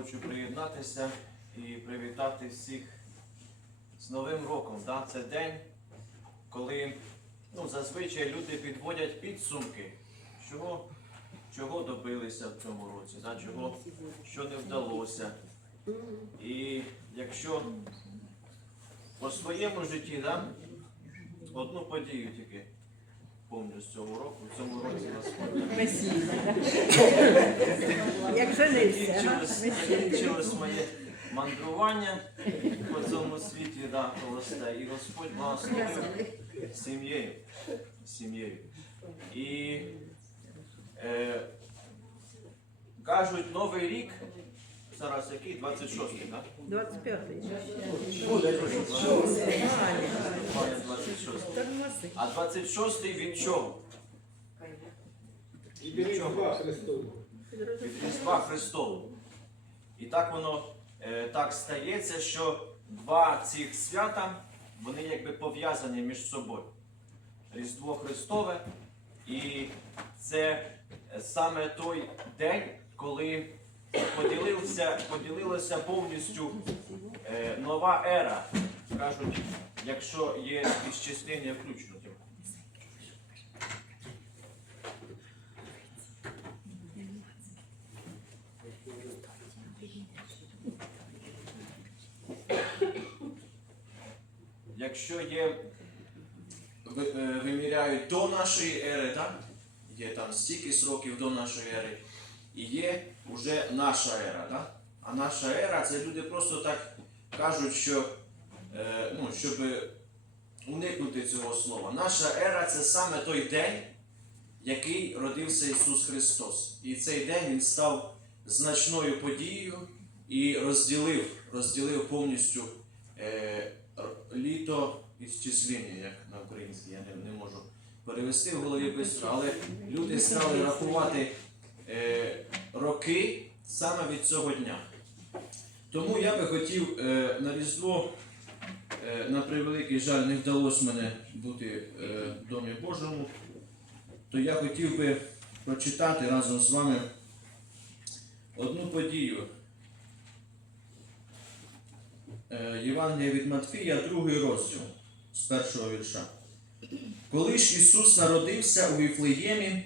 хочу приєднатися і привітати всіх з Новим роком. Да? Це день, коли ну, зазвичай люди підводять підсумки, чого, чого добилися в цьому році, да? чого, що не вдалося. І якщо по своєму житті, да, одну подію тільки пам'ятаю з цього року, в цьому році Весілля. Як женився, закінчилось, моє мандрування по цьому світі, да, холосте, і Господь благословив сім'єю. сім'єю. І е, кажуть, Новий рік, зараз який? 26-й, так? 25-й. Має 26-й. Тормози. А 26-й від чого? І Різдва Христового. від Різдва Христового. І так воно е, так стається, що два цих свята вони якби пов'язані між собою. Різдво Христове, і це е, саме той день, коли поділився, поділилася повністю е, нова ера. Кажуть, якщо є ісчислення включно. Якщо є, е, виміряють до нашої ери, так? є там стільки років до нашої ери, і є вже наша ера. Так? А наша ера це люди просто так кажуть, що е, ну, щоб уникнути цього слова. Наша ера це саме той день, який родився Ісус Христос. І цей день Він став значною подією і розділив, розділив повністю. Е, літо ісчислення, як на українській, я не, не можу перевести в голові швидко, але люди стали рахувати роки саме від цього дня. Тому я би хотів е, на Різдво, е, на превеликий жаль, не вдалося мене бути е, в Домі Божому, то я хотів би прочитати разом з вами одну подію. Е, Євангелія від Матфія, другий розділ з першого вірша. Коли ж Ісус народився у Віфлеємі,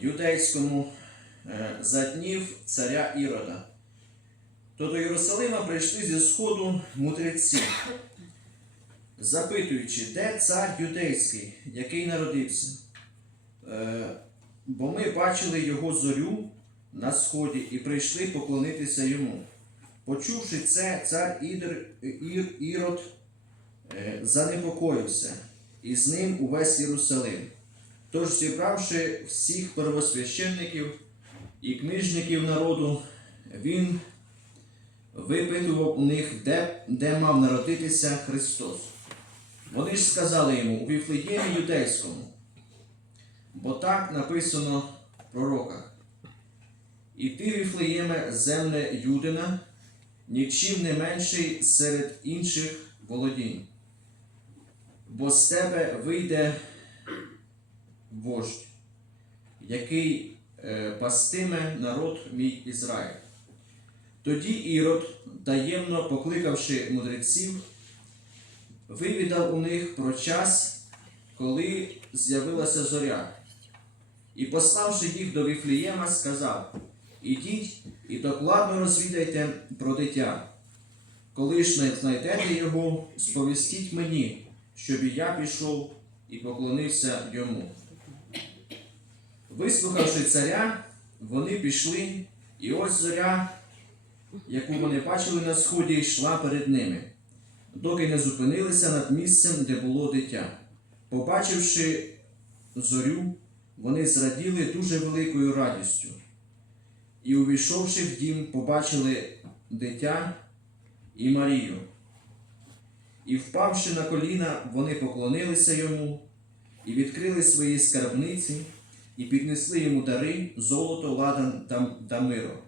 юдейському, е, за днів царя Ірода, то до Єрусалима прийшли зі сходу мудреці, запитуючи, де цар юдейський, який народився. Е, Бо ми бачили його зорю на сході і прийшли поклонитися йому. Почувши це, цар Ідр, Ір, Ірод е, занепокоївся, і з ним увесь Єрусалим. Тож, зібравши всіх первосвященників і книжників народу, він випитував у них, де, де мав народитися Христос. Вони ж сказали йому у Віфлеємі юдейському, бо так написано в пророках. І ти, Віфлеєме, земле Юдина, нічим не менший серед інших володінь. Бо з тебе вийде вождь, який пастиме народ мій Ізраїль. Тоді Ірод, таємно покликавши мудреців, вивідав у них про час, коли з'явилася зоря, і, пославши їх до Віфлієма, сказав: Ідіть і докладно розвідайте про дитя. Коли ж не знайдете його, сповістіть мені, щоб і я пішов і поклонився йому. Вислухавши царя, вони пішли, і ось зоря, яку вони бачили на сході, йшла перед ними, доки не зупинилися над місцем, де було дитя. Побачивши зорю, вони зраділи дуже великою радістю. І, увійшовши в дім, побачили дитя і Марію. І, впавши на коліна, вони поклонилися йому і відкрили свої скарбниці, і піднесли йому дари, золото, ладан та, миро.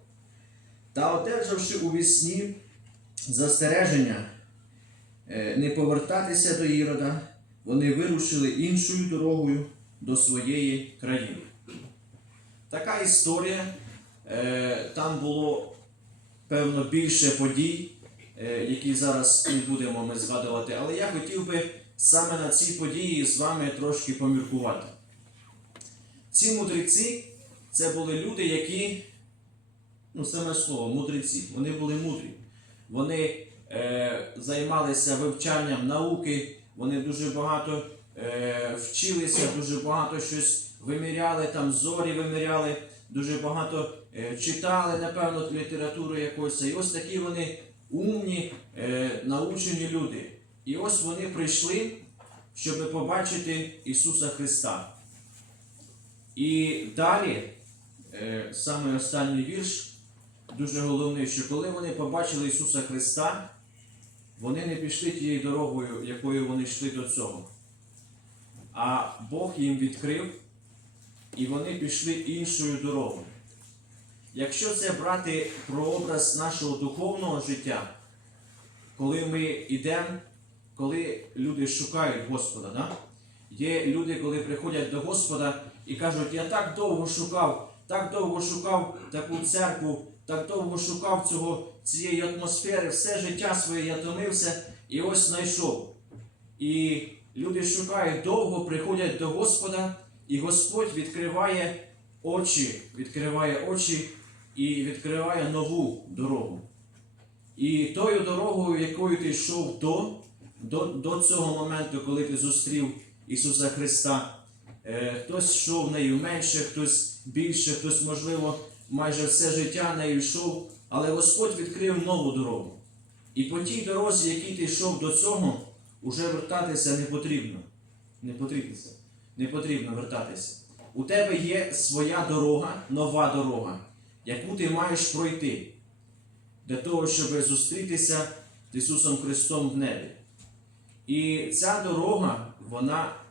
Та, одержавши у вісні застереження е, не повертатися до Ірода, вони вирушили іншою дорогою до своєї країни. Така історія. Е, Там було певно, більше подій, е, які зараз не будемо ми згадувати. Але я хотів би саме на ці події з вами трошки поміркувати. Ці мудреці це були люди, які, ну, саме слово, мудреці, вони були мудрі. Вони е, займалися вивчанням науки, вони дуже багато е, вчилися, дуже багато щось виміряли, там зорі виміряли, дуже багато е, читали, напевно, літературу якусь. І ось такі вони умні, е, научені люди. І ось вони прийшли, щоб побачити Ісуса Христа. І далі, е, саме останній вірш, дуже головний, що коли вони побачили Ісуса Христа, вони не пішли тією дорогою, якою вони йшли до цього. А Бог їм відкрив, і вони пішли іншою дорогою. Якщо це брати прообраз нашого духовного життя, коли ми йдемо, коли люди шукають Господа, да? є люди, коли приходять до Господа і кажуть, я так довго шукав, так довго шукав таку церкву, так довго шукав цього, цієї атмосфери, все життя своє я томився і ось знайшов. І люди шукають довго, приходять до Господа, і Господь відкриває очі, відкриває очі і відкриває нову дорогу. І тою дорогою, якою ти йшов до, до, до цього моменту, коли ти зустрів Ісуса Христа, хтось йшов нею менше, хтось більше, хтось, можливо, майже все життя нею йшов, але Господь відкрив нову дорогу. І по тій дорозі, якій ти йшов до цього, уже вертатися не потрібно. Не потрібно. Не потрібно вертатися. У тебе є своя дорога, нова дорога, яку ти маєш пройти для того, щоб зустрітися з Ісусом Христом в небі. І ця дорога, вона е,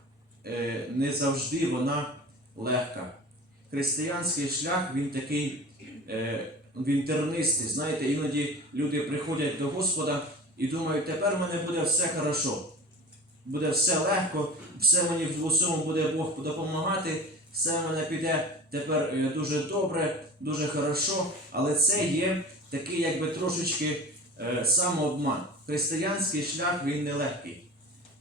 не завжди вона легка. Християнський шлях, він такий, е, він тернистий. Знаєте, іноді люди приходять до Господа і думають, тепер в мене буде все хорошо. Буде все легко, все мені в усьому буде Бог допомагати, все в мене піде тепер е, дуже добре, дуже хорошо. Але це є такий, якби трошечки е, самообман. Християнський шлях він нелегкий,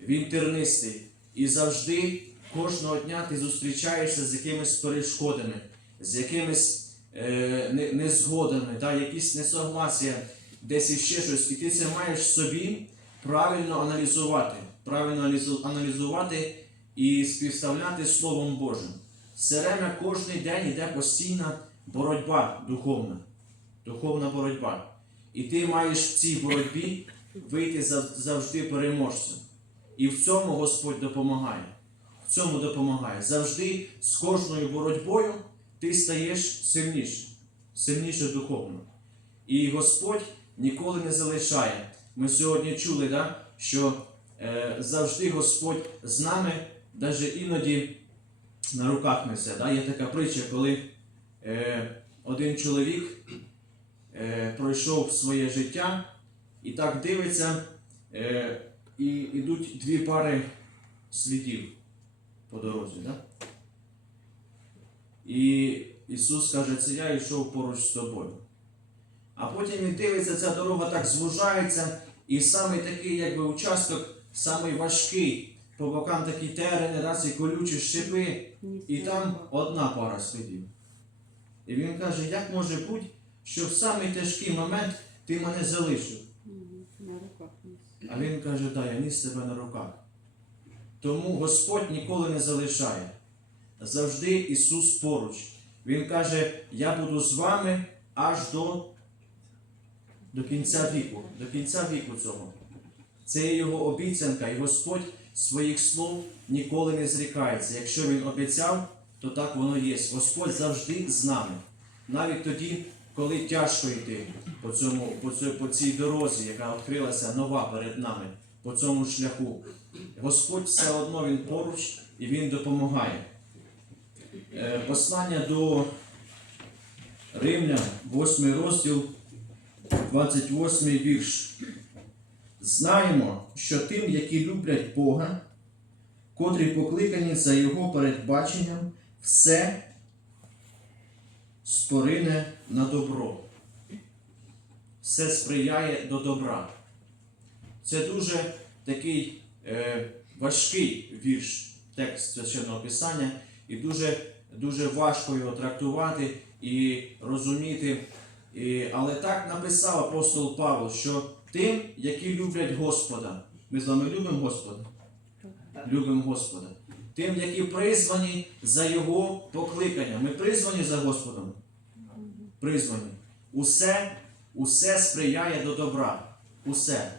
він тернистий. І завжди кожного дня ти зустрічаєшся з якимись перешкодами, з якимись е, незгодами, да, якісь несогласія, десь іще щось. І ти це маєш собі правильно аналізувати, правильно аналізувати і співставляти Словом Божим. Все время кожен день йде постійна боротьба духовна. Духовна боротьба. І ти маєш в цій боротьбі вийти завжди переможцем. І в цьому Господь допомагає. В цьому допомагає. Завжди з кожною боротьбою ти стаєш сильнішим, сильніше духовно. І Господь ніколи не залишає. Ми сьогодні чули, да, що е, завжди Господь з нами, навіть іноді на руках несе. Да? Є така притча, коли е, один чоловік е, пройшов своє життя і так дивиться, е, і йдуть дві пари слідів по дорозі. Да? І Ісус каже, це я йшов поруч з тобою. А потім він дивиться, ця дорога так звужається, і саме такий, якби участок, самий важкий, по бокам такі терени, раз і колючі шипи, і там одна пара слідів. І він каже, як може бути, що в самий тяжкий момент ти мене залишив. А він каже, да, я ніс тебе на руках. Тому Господь ніколи не залишає. Завжди Ісус поруч. Він каже, я буду з вами аж до, до кінця віку, до кінця віку цього. Це є його обіцянка, і Господь своїх слов ніколи не зрікається. Якщо Він обіцяв, то так воно є. Господь завжди з нами. Навіть тоді, коли тяжко йти по, цьому, по, цю, по цій дорозі, яка відкрилася нова перед нами, по цьому шляху. Господь все одно Він поруч і Він допомагає. Е, Послання до Римлян, 8 розділ, 28 вірш. Знаємо, що тим, які люблять Бога, котрі покликані за Його передбаченням, все спорине на добро. все сприяє до добра. Це дуже такий е, важкий вірш, текст священного писання, і дуже, дуже важко його трактувати і розуміти. І, але так написав апостол Павло, що тим, які люблять Господа, ми з вами любимо Господа? Любимо Господа. Тим, які призвані за Його покликання. Ми призвані за Господом. Призвані. Усе, усе сприяє до добра. Усе.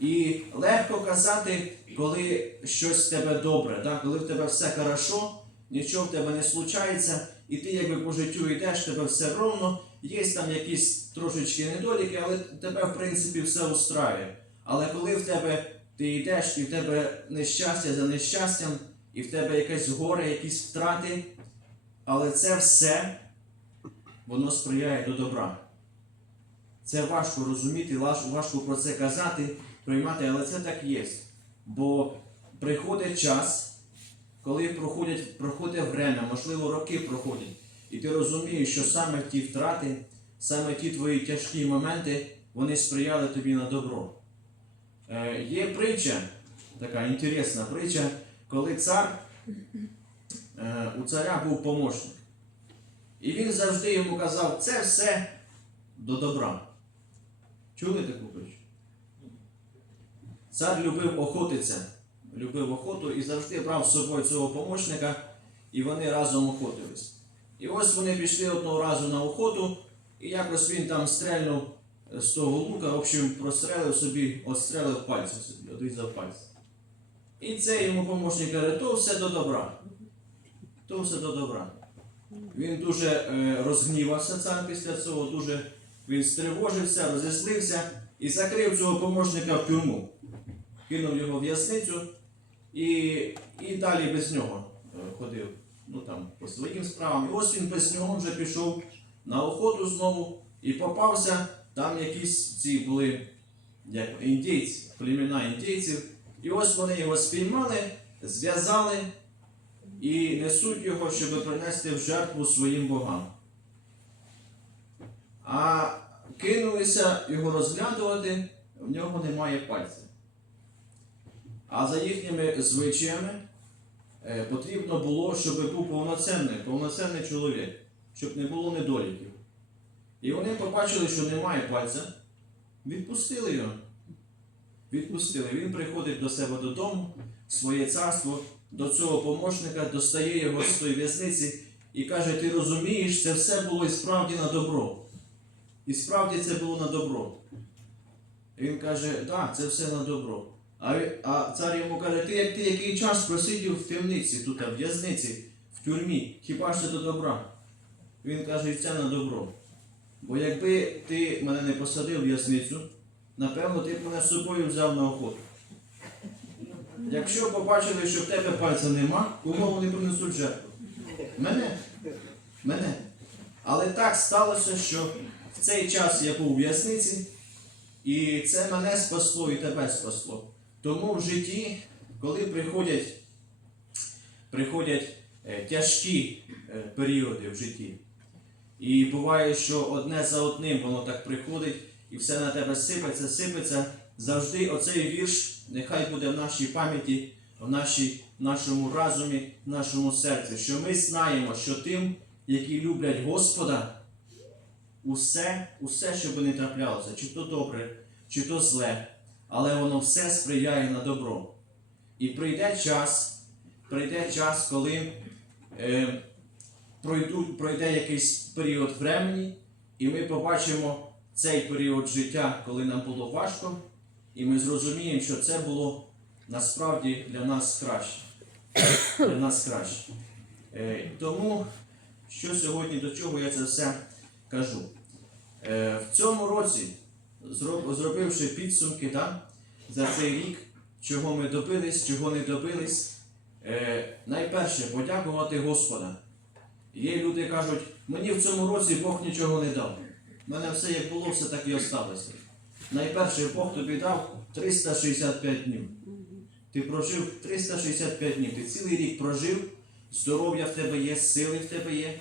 І легко казати, коли щось в тебе добре, так? коли в тебе все хорошо, нічого в тебе не случається, і ти якби по життю йдеш, тебе все ровно, є там якісь трошечки недоліки, але тебе в принципі все устраює. Але коли в тебе ти йдеш, і в тебе нещастя за нещастям, і в тебе якесь горе, якісь втрати, але це все воно сприяє до добра. Це важко розуміти, важко про це казати, приймати, але це так є. Бо приходить час, коли проходять, проходить время, можливо, роки проходять, і ти розумієш, що саме ті втрати, саме ті твої тяжкі моменти, вони сприяли тобі на добро. Е, є притча, така інтересна притча, коли цар, е, у царя був помощник. І він завжди йому казав, це все до добра. Чули таку притчу? Цар любив охотитися, любив охоту і завжди брав з собою цього помощника, і вони разом охотились. І ось вони пішли одного разу на охоту, і якось він там стрельнув з того лука, в общем, прострелив собі, отстрелив пальці собі, одрізав пальці. І це йому помощник каже, то все до добра. То все до добра. Він дуже е, розгнівався цар після цього, дуже він стривожився, розізлився і закрив цього помощника в тюрму. Кинув його в в'язницю і, і далі без нього е, ходив ну, там, по своїм справам. І ось він без нього вже пішов на охоту знову і попався. Там якісь ці були як індійці, племена індійців. І ось вони його спіймали, зв'язали і несуть його, щоб принести в жертву своїм богам. А кинулися його розглядувати, в нього немає пальця. А за їхніми звичаями е, потрібно було, щоб був повноцінний, повноцінний чоловік, щоб не було недоліків. І вони побачили, що немає пальця, відпустили його. Відпустили. Він приходить до себе додому, своє царство, до цього помощника, достає його з тої в'язниці і каже: Ти розумієш, це все було і справді на добро. І справді це було на добро. І він каже, так, це все на добро. А, а цар йому каже, ти, ти який час просидів в темниці, тут, в в'язниці, в тюрмі, хіба ж це до добра? Він каже, це на добро. Бо якби ти мене не посадив в в'язницю, напевно, ти б мене з собою взяв на охоту. Якщо побачили, що в тебе пальця нема, кому вони принесуть жертву? Мене. Мене. Але так сталося, що в цей час я був у в'язниці, і це мене спасло і тебе спасло. Тому в житті, коли приходять, приходять е, тяжкі е, періоди в житті, і буває, що одне за одним воно так приходить, і все на тебе сипеться, сипеться. Завжди оцей вірш нехай буде в нашій пам'яті, в, нашій, нашому разумі, в нашому серці, що ми знаємо, що тим, які люблять Господа, усе, усе, що би не траплялося, чи то добре, чи то зле, але воно все сприяє на добро. І прийде час, прийде час, коли е, пройдуть, пройде якийсь період времени, і ми побачимо цей період життя, коли нам було важко, і ми зрозуміємо, що це було насправді для нас краще. Для нас краще. Е, тому, що сьогодні до чого я це все кажу. Е, в цьому році, зробивши підсумки да, за цей рік, чого ми добились, чого не добились, е, найперше подякувати Господа. Є люди кажуть, мені в цьому році Бог нічого не дав. У мене все як було, все так і осталося. Найперше Бог тобі дав 365 днів. Ти прожив 365 днів. Ти цілий рік прожив, здоров'я в тебе є, сили в тебе є,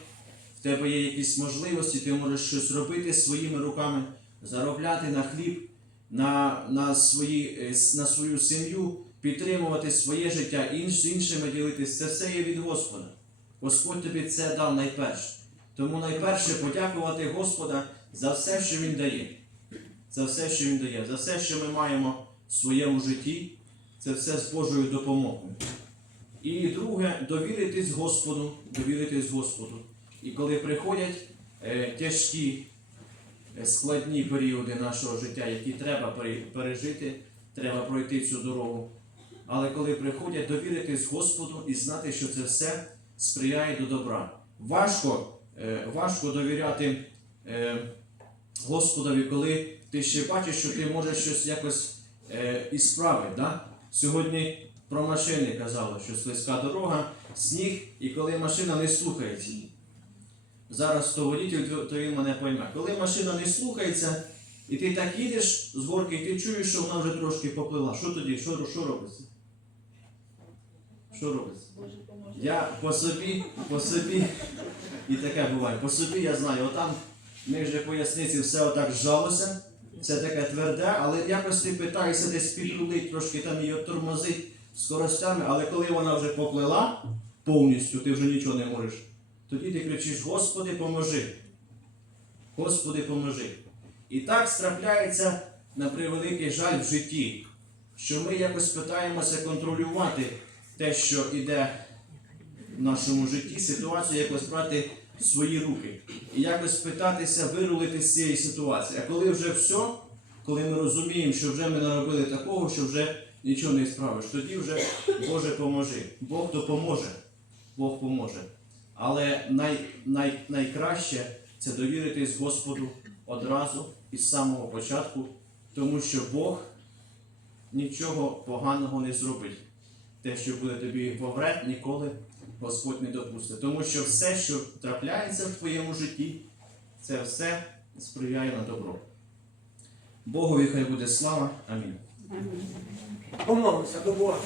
в тебе є якісь можливості, ти можеш щось робити своїми руками. заробляти на хліб, на, на, свої, е, на свою сім'ю, підтримувати своє життя, інш, іншими ділитися. Це все є від Господа. Господь тобі це дав найперше. Тому найперше подякувати Господа за все, що Він дає. За все, що Він дає, за все, що ми маємо в своєму житті, це все з Божою допомогою. І друге, довіритись Господу, довіритись Господу. І коли приходять е, тяжкі, е, складні періоди нашого життя, які треба пережити, треба пройти цю дорогу. Але коли приходять, довіритись Господу і знати, що це все сприяє до добра. Важко, е, важко довіряти е, Господові, коли ти ще бачиш, що ти можеш щось якось е, ісправити. Да? Сьогодні про машини казали, що слизька дорога, сніг, і коли машина не слухається. Зараз то водитель, то- то він мене пойме. Коли машина не слухається, і ти так їдеш з горки, і ти чуєш, що вона вже трошки поплила. Що тоді? Що, що робиться? Що робиться? Я по собі, по собі, і таке буває, по собі я знаю, отам між поясниці все отак зжалося, все таке тверде, але якось ти питаєшся десь підрулить, трошки там її тормозить скоростями, але коли вона вже поплила повністю, ти вже нічого не можеш, тоді ти кричиш, Господи, поможи. Господи, поможи. І так трапляється на превеликий жаль в житті, що ми якось питаємося контролювати те, що йде в нашому житті, ситуацію якось брати свої руки і якось питатися вирулити з цієї ситуації. А коли вже все, коли ми розуміємо, що вже ми наробили такого, що вже нічого не справиш, тоді вже Боже поможи. Бог допоможе. Бог поможе. Але най, най, найкраще це довіритись Господу одразу із самого початку, тому що Бог нічого поганого не зробить. Те, що буде тобі повре, ніколи Господь не допустить. Тому що все, що трапляється в твоєму житті, це все сприяє на добро. Богові хай буде слава. Амінь. Амінь. Помолимося до Бога.